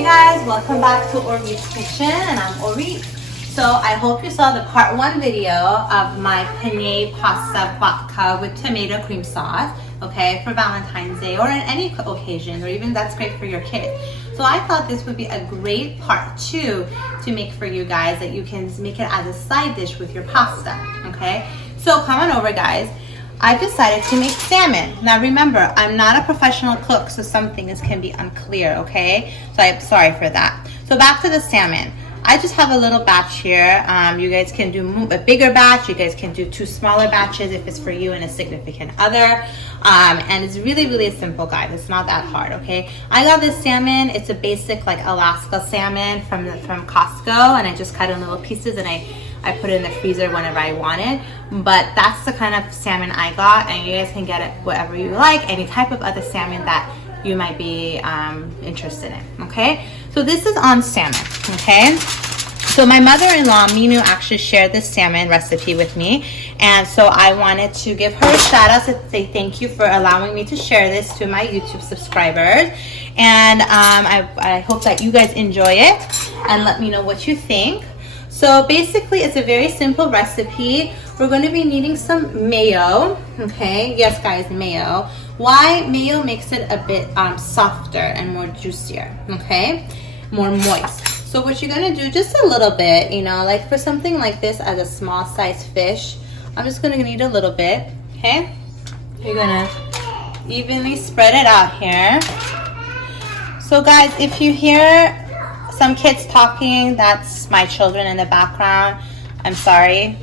Hey guys, welcome back to Orit's Kitchen, and I'm Orit. So I hope you saw the part 1 video of my penne pasta vodka with tomato cream sauce, okay, for Valentine's Day or in any occasion, or even that's great for your kid. So I thought this would be a great part 2 to make for you guys, that you can make it as a side dish with your pasta, okay? So come on over, guys. I decided to make salmon. Now remember, I'm not a professional cook, so some things can be unclear, okay? So I'm sorry for that. So back to the salmon. I just have a little batch here. You guys can do a bigger batch. You guys can do 2 smaller batches if it's for you and a significant other. And it's really, really simple, guys. It's not that hard, okay? I got this salmon. It's a basic like Alaska salmon from Costco, and I just cut in little pieces and I put it in the freezer whenever I want it. But that's the kind of salmon I got, and you guys can get it whatever you like, any type of other salmon that you might be interested in, okay? So this is on salmon, okay? So my mother-in-law, Minu, actually shared this salmon recipe with me, and so I wanted to give her a shout out to say thank you for allowing me to share this to my YouTube subscribers. And I hope that you guys enjoy it and let me know what you think. So basically, it's a very simple recipe. We're going to be needing some mayo, okay? Yes, guys, mayo. Why? Mayo makes it a bit softer and more juicier, okay? More moist. So what you're going to do, just a little bit, you know, like for something like this as a small size fish, I'm just going to need a little bit, okay? You're going to evenly spread it out here. So guys, if you hear some kids talking, that's my children in the background. I'm sorry.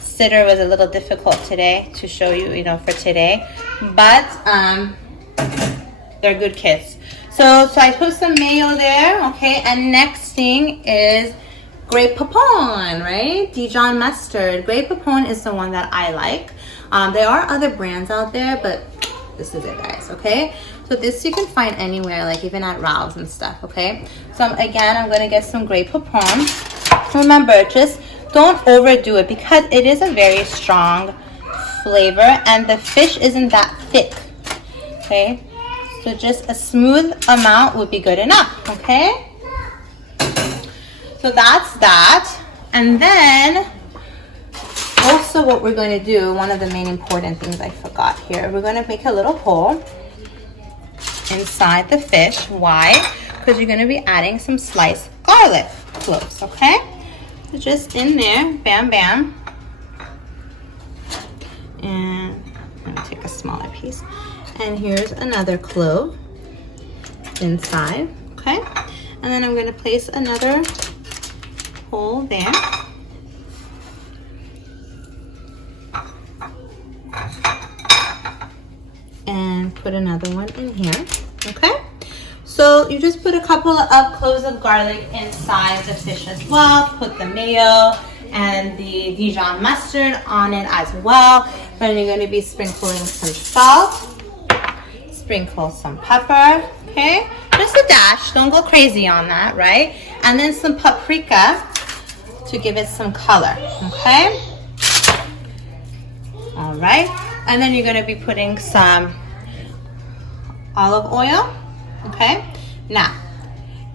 Sitter was a little difficult today to show you, you know, for today, but they're good kids. So I put some mayo there, okay, and next thing is Grey Poupon, right? Dijon mustard. Grey Poupon is the one that I like. There are other brands out there, but this is it, guys, okay? So this you can find anywhere, like even at Ralph's and stuff, okay? So again, I'm gonna get some Grey Poupon. Remember, just don't overdo it because it is a very strong flavor and the fish isn't that thick, okay? So just a smooth amount would be good enough, okay? So that's that. And then also what we're going to do, one of the main important things I forgot here, we're going to make a little hole inside the fish. Why? Because you're going to be adding some sliced garlic cloves, okay? So just in there, bam, bam. And I'm going to take a smaller piece. And here's another clove inside, okay? And then I'm going to place another hole there. And put another one in here, okay? So you just put a couple of cloves of garlic inside the fish as well. Put the mayo and the Dijon mustard on it as well. Then you're going to be sprinkling some salt. Sprinkle some pepper, okay? Just a dash, don't go crazy on that, right? And then some paprika to give it some color, okay? All right, and then you're gonna be putting some olive oil, okay? Now,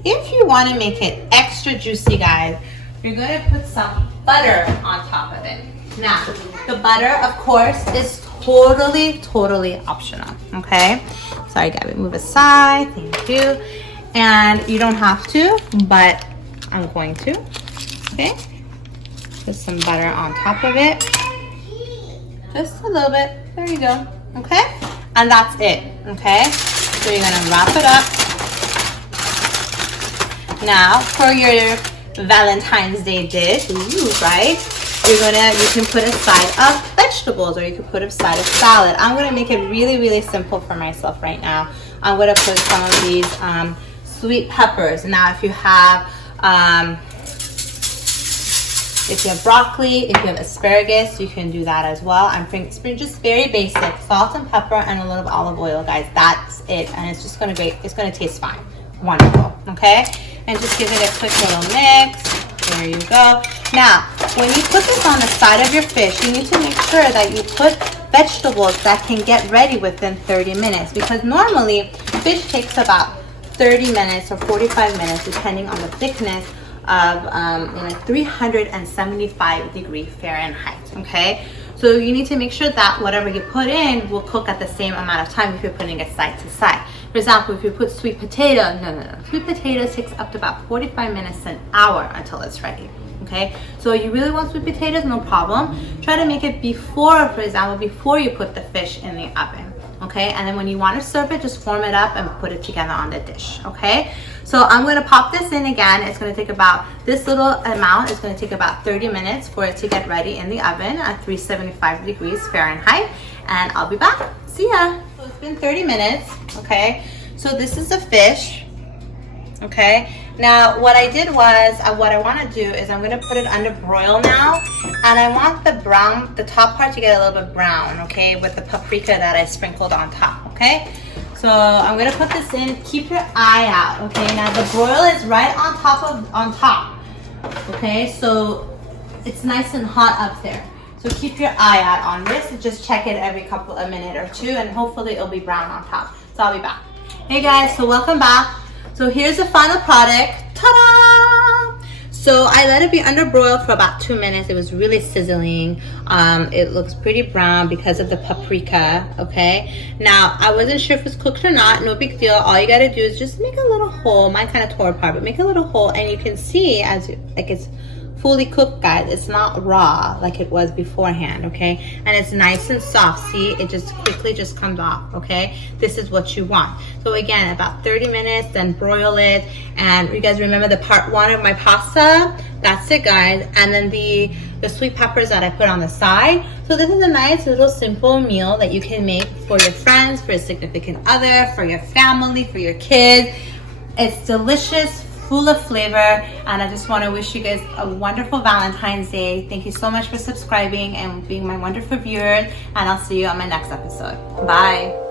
if you wanna make it extra juicy, guys, you're gonna put some butter on top of it. Now, the butter, of course, is totally optional, okay? Sorry, Gabby, move aside, thank you. And you don't have to, but I'm going to, okay? Put some butter on top of it. Just a little bit, there you go, okay? And that's it, okay? So you're gonna wrap it up. Now, for your Valentine's Day dish, right? You can put a side of vegetables, or you can put a side of salad. I'm gonna make it really simple for myself right now. I'm gonna put some of these sweet peppers. Now, if you have broccoli, if you have asparagus, you can do that as well. I'm putting just very basic salt and pepper and a little olive oil, guys. That's it, and it's just gonna be, it's gonna taste fine, wonderful, okay? And just give it a quick little mix. There you go. Now, when you put this on the side of your fish, you need to make sure that you put vegetables that can get ready within 30 minutes, because normally fish takes about 30 minutes or 45 minutes, depending on the thickness of 375 degrees Fahrenheit, okay? So you need to make sure that whatever you put in will cook at the same amount of time if you're putting it side to side. For example, if you put sweet potato, no. Sweet potatoes takes up to about 45 minutes to an hour until it's ready, okay? So you really want sweet potatoes, no problem. Try to make it before, for example, before you put the fish in the oven. Okay, and then when you want to serve it, just warm it up and put it together on the dish. Okay, so I'm going to pop this in again. It's going to take about, this little amount is going to take about 30 minutes for it to get ready in the oven at 375 degrees Fahrenheit, and I'll be back. See ya. So it's been 30 minutes. Okay, so this is the fish. Okay, now what I did was, what I want to do is I'm going to put it under broil now, and I want the brown, the top part to get a little bit brown, okay, with the paprika that I sprinkled on top, okay? So I'm going to put this in. Keep your eye out, okay? Now the broil is right on top, okay? So it's nice and hot up there. So keep your eye out on this and just check it every couple of minutes or two, and hopefully it'll be brown on top. So I'll be back. Hey guys, so welcome back. So here's the final product. Ta-da! So I let it be under broil for about 2 minutes. It was really sizzling. It looks pretty brown because of the paprika, okay? Now, I wasn't sure if it's cooked or not. No big deal. All you gotta do is just make a little hole. Mine kind of tore apart, but make a little hole, and you can see like it's fully cooked, guys. It's not raw like it was beforehand, okay? And it's nice and soft. See, it just quickly just comes off, okay? This is what you want. So again, about 30 minutes, then broil it. And you guys remember the part 1 of my pasta? That's it, guys. And then the sweet peppers that I put on the side. So this is a nice little simple meal that you can make for your friends, for your significant other, for your family, for your kids. It's delicious, full of flavor, and I just want to wish you guys a wonderful Valentine's Day. Thank you so much for subscribing and being my wonderful viewers, and I'll see you on my next episode. Bye.